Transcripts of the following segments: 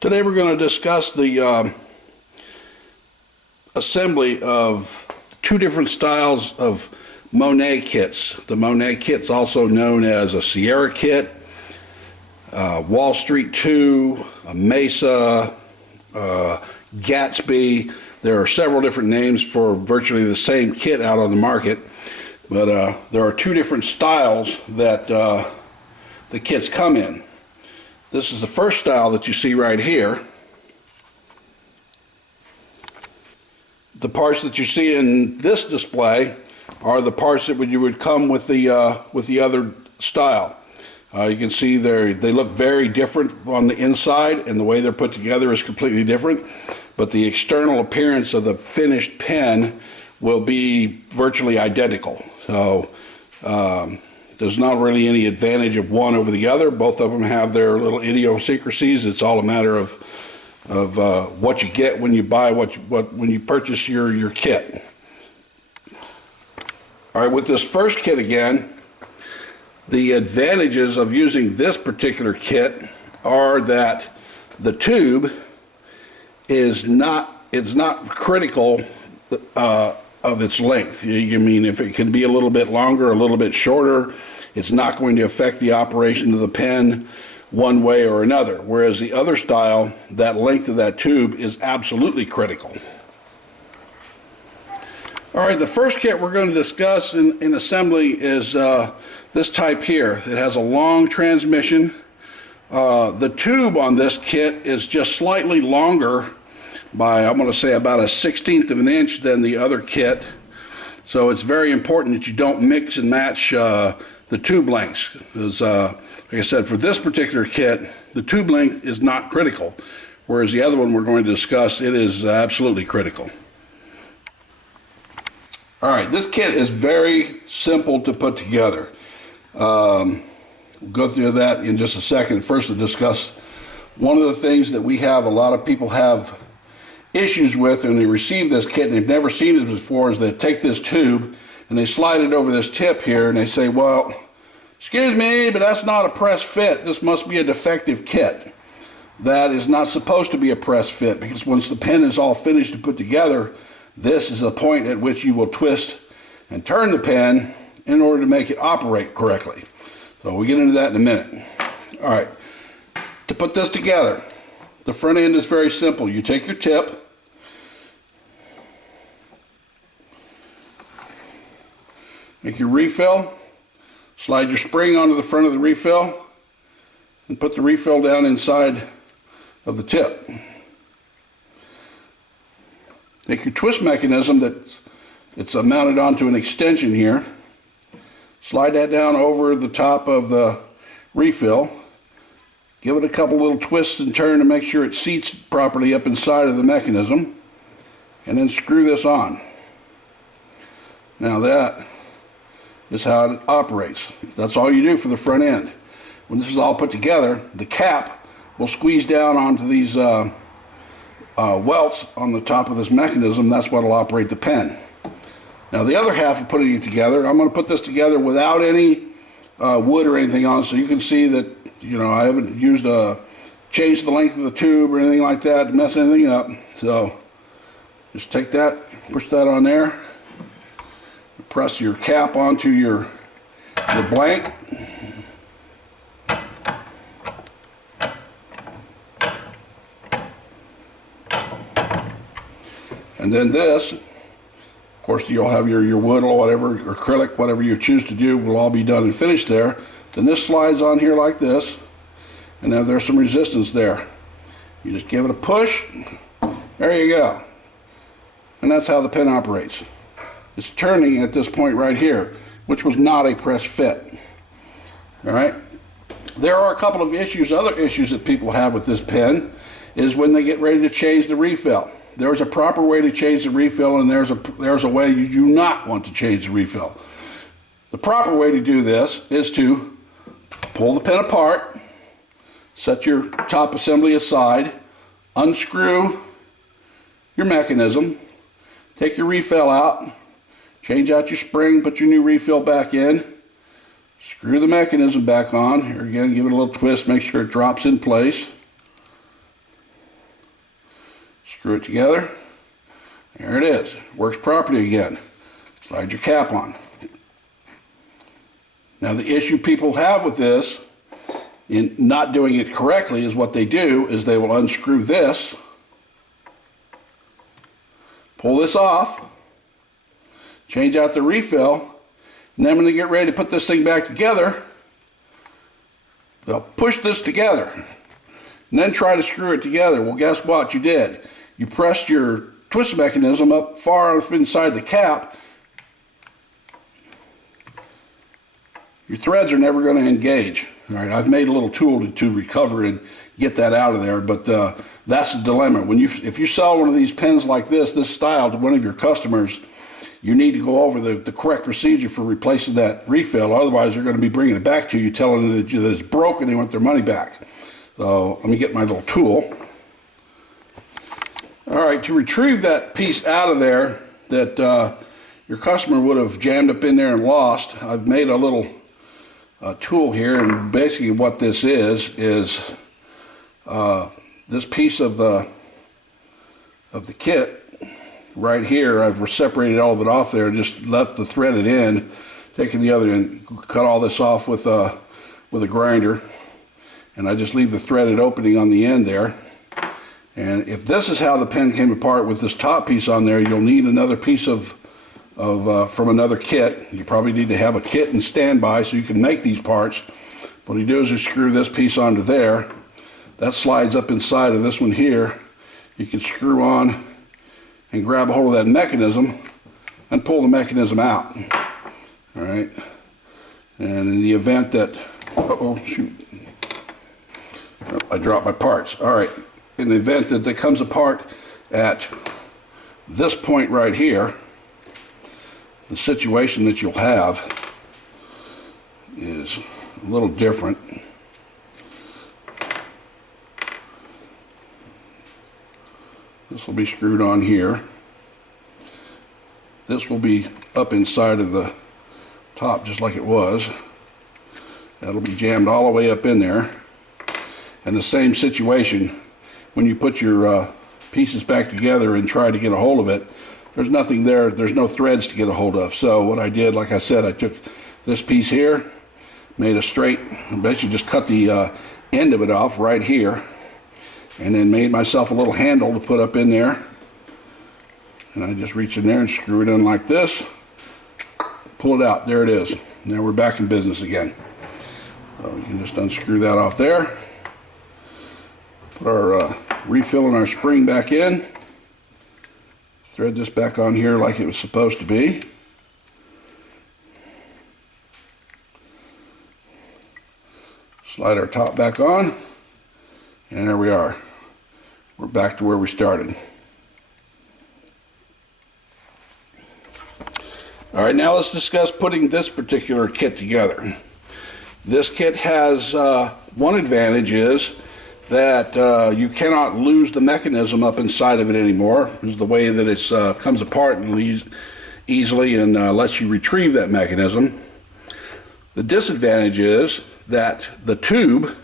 Today we're going to discuss the assembly of two different styles of Monet kits. The Monet kit's also known as a Sierra kit, Wall Street 2, a Mesa, Gatsby. There are several different names for virtually the same kit out on the market, but there are two different styles that the kits come in. This is the first style that you see right here. The parts that you see in this display are the parts that you would come with the other style. You can see they look very different on the inside, and the way they're put together is completely different. But the external appearance of the finished pen will be virtually identical. So there's not really any advantage of one over the other. Both of them have their little idiosyncrasies. It's all a matter of what you get when you buy when you purchase your kit. All right, with this first kit again, the advantages of using this particular kit are that the tube is not critical of its length. You mean if it can be a little bit longer, a little bit shorter, it's not going to affect the operation of the pen one way or another. Whereas the other style, that length of that tube is absolutely critical. All right, the first kit we're going to discuss in assembly is this type here. It has a long transmission. The tube on this kit is just slightly longer by, I'm going to say, about 1/16 of an inch than the other kit. So it's very important that you don't mix and match the tube lengths. Because, like I said, for this particular kit, the tube length is not critical, whereas the other one we're going to discuss, it is absolutely critical. All right, this kit is very simple to put together. We'll go through that in just a second. First, to discuss one of the things that a lot of people have issues with when they receive this kit and they've never seen it before, is they take this tube and they slide it over this tip here and they say, well, excuse me, but that's not a press fit. This must be a defective kit. That is not supposed to be a press fit, because once the pen is all finished and put together, this is the point at which you will twist and turn the pen in order to make it operate correctly. So we'll get into that in a minute. All right, to put this together, the front end is very simple. You take your tip, make your refill, slide your spring onto the front of the refill, and put the refill down inside of the tip. Take your twist mechanism it's mounted onto an extension here, slide that down over the top of the refill, give it a couple little twists and turn to make sure it seats properly up inside of the mechanism, and then screw this on. Now that is how it operates. That's all you do for the front end. When this is all put together, the cap will squeeze down onto these welts on the top of this mechanism. That's what will operate the pen. Now the other half of putting it together, I'm going to put this together without any wood or anything on it, so you can see that, you know, I haven't changed the length of the tube or anything like that to mess anything up. So just take that, push that on there, press your cap onto your blank, and then this, of course, you'll have your wood or whatever, or acrylic, whatever you choose to do, will all be done and finished there. Then this slides on here like this, and now there's some resistance there. You just give it a push, there you go. And that's how the pen operates. It's turning at this point right here, which was not a press fit. All right. There are a couple of other issues that people have with this pen, is when they get ready to change the refill. There's a proper way to change the refill, and there's a way you do not want to change the refill. The proper way to do this is to pull the pen apart, set your top assembly aside, unscrew your mechanism, take your refill out, change out your spring, put your new refill back in, screw the mechanism back on. Here again, give it a little twist, make sure it drops in place. Screw it together. There it is. Works properly again. Slide your cap on. Now the issue people have with this in not doing it correctly is what they do is they will unscrew this, pull this off, change out the refill, and then when they get ready to put this thing back together, they'll push this together and then try to screw it together. Well, guess what you did? You pressed your twist mechanism up far enough inside the cap. Your threads are never going to engage. All right, I've made a little tool to recover and get that out of there, but that's the dilemma. If you sell one of these pens like this style to one of your customers, you need to go over the correct procedure for replacing that refill. Otherwise, they're going to be bringing it back to you, telling you that it's broken, they want their money back. So let me get my little tool. All right, to retrieve that piece out of there that your customer would have jammed up in there and lost, I've made a little tool here, and basically what this is this piece of the kit right here. I've separated all of it off there and just let the threaded end, taking the other end, cut all this off with a grinder, and I just leave the threaded opening on the end there. And if this is how the pen came apart with this top piece on there, you'll need another piece from another kit. You probably need to have a kit in standby so you can make these parts. What you do is you screw this piece onto there. That slides up inside of this one here. You can screw on and grab a hold of that mechanism and pull the mechanism out. All right. And in the event that, oh shoot, I dropped my parts. All right. In the event that it comes apart at this point right here, the situation that you'll have is a little different. This will be screwed on here. This will be up inside of the top just like it was. That'll be jammed all the way up in there. And the same situation when you put your pieces back together and try to get a hold of it, there's nothing there, there's no threads to get a hold of. So what I did, like I said, I took this piece here, made a straight, basically just cut the end of it off right here, and then made myself a little handle to put up in there. And I just reach in there and screw it in like this, pull it out, there it is. Now we're back in business again. So you can just unscrew that off there, put our refill and our spring back in, thread this back on here like it was supposed to be. Slide our top back on, and there we are. We're back to where we started. All right, now let's discuss putting this particular kit together. This kit has one advantage is that you cannot lose the mechanism up inside of it anymore. This is the way that it comes apart and easily and lets you retrieve that mechanism. The disadvantage is that the tube,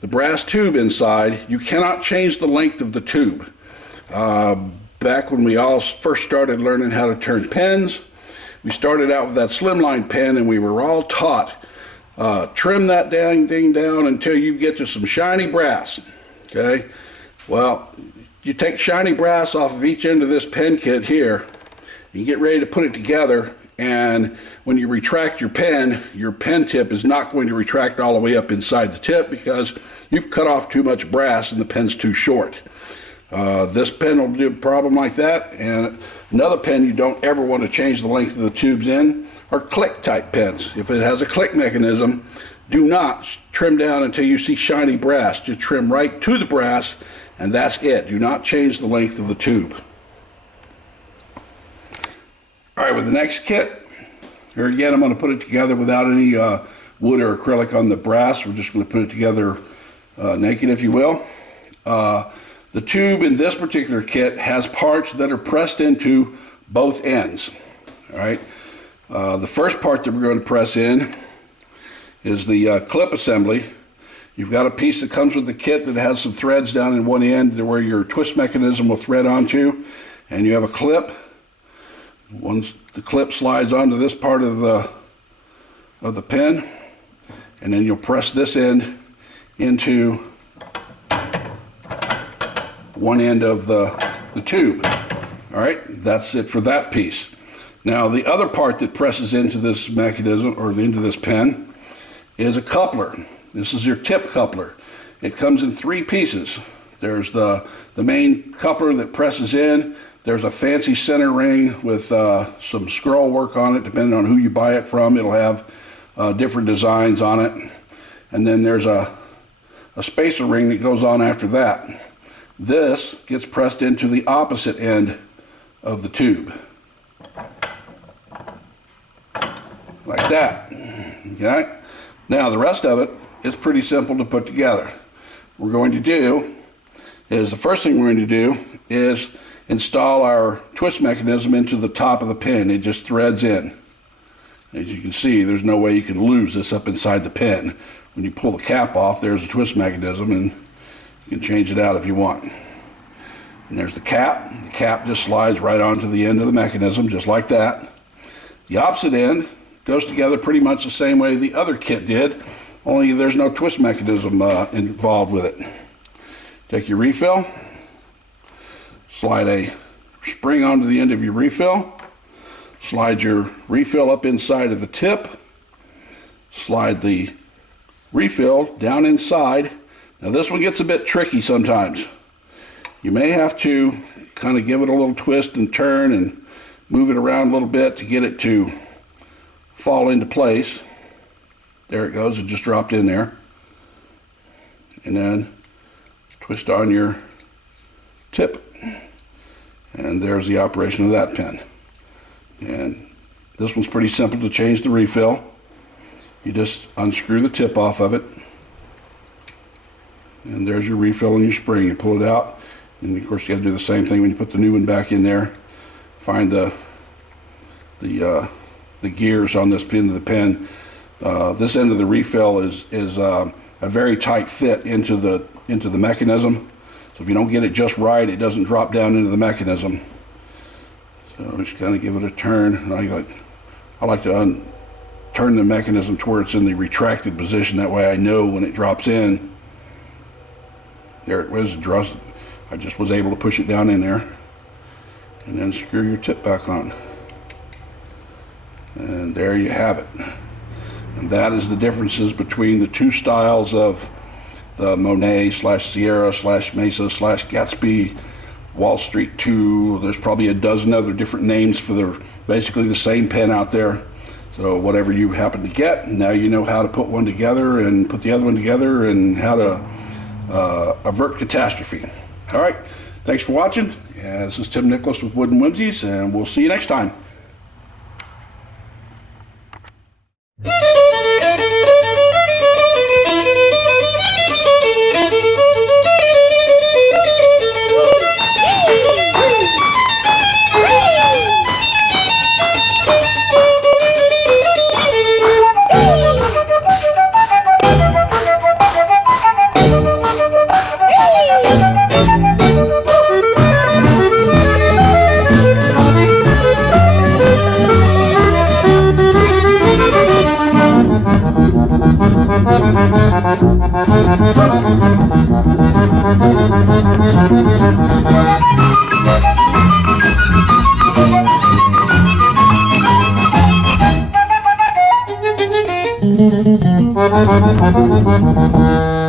the brass tube inside, you cannot change the length of the tube. Back when we all first started learning how to turn pens, we started out with that slimline pen and we were all taught trim that dang thing down until you get to some shiny brass. Okay, well, you take shiny brass off of each end of this pen kit here, you get ready to put it together, and when you retract your pen tip is not going to retract all the way up inside the tip because you've cut off too much brass and the pen's too short. This pen will do a problem like that, and another pen you don't ever want to change the length of the tubes in are click type pens. If it has a click mechanism, do not trim down until you see shiny brass. Just trim right to the brass, and that's it. Do not change the length of the tube. All right, with the next kit, here again I'm going to put it together without any wood or acrylic on the brass. We're just going to put it together naked, if you will. The tube in this particular kit has parts that are pressed into both ends. All right. The first part that we're going to press in is the clip assembly. You've got a piece that comes with the kit that has some threads down in one end where your twist mechanism will thread onto, and you have a clip. Once the clip slides onto this part of the pin, and then you'll press this end into one end of the tube. All right, that's it for that piece. Now the other part that presses into this mechanism, or into this pin, is a coupler. This is your tip coupler. It comes in 3 pieces. There's the main coupler that presses in. There's a fancy center ring with some scroll work on it, depending on who you buy it from. It'll have different designs on it. And then there's a spacer ring that goes on after that. This gets pressed into the opposite end of the tube. Like that. Okay? Now the rest of it is pretty simple to put together. What we're going to do is, the first thing we're going to do is install our twist mechanism into the top of the pin. It just threads in. As you can see, there's no way you can lose this up inside the pin. When you pull the cap off, there's a twist mechanism, and you can change it out if you want. And there's the cap. The cap just slides right onto the end of the mechanism, just like that. The opposite end goes together pretty much the same way the other kit did, only there's no twist mechanism involved with it. Take your refill, slide a spring onto the end of your refill, slide your refill up inside of the tip, slide the refill down inside. Now this one gets a bit tricky sometimes. You may have to kind of give it a little twist and turn and move it around a little bit to get it to fall into place. There it goes, it just dropped in there. And then twist on your tip. And there's the operation of that pin. And this one's pretty simple to change the refill. You just unscrew the tip off of it. And there's your refill and your spring. You pull it out. And of course you got to do the same thing when you put the new one back in there. Find the gears on this pin of the pen. This end of the refill is a very tight fit into the mechanism. So if you don't get it just right, it doesn't drop down into the mechanism. So just kind of give it a turn. I like to turn the mechanism to where it's in the retracted position. That way I know when it drops in. There it was. I just was able to push it down in there. And then screw your tip back on. And there you have it. And that is the differences between the 2 styles of the Monet / Sierra / Mesa / Gatsby Wall Street 2. There's probably a dozen other different names for basically the same pen out there. So whatever you happen to get, now you know how to put one together and put the other one together and how to avert catastrophe. All right, thanks for watching. This is Tim Nicholas with WoodNWhimsies, and we'll see you next time. Thank you.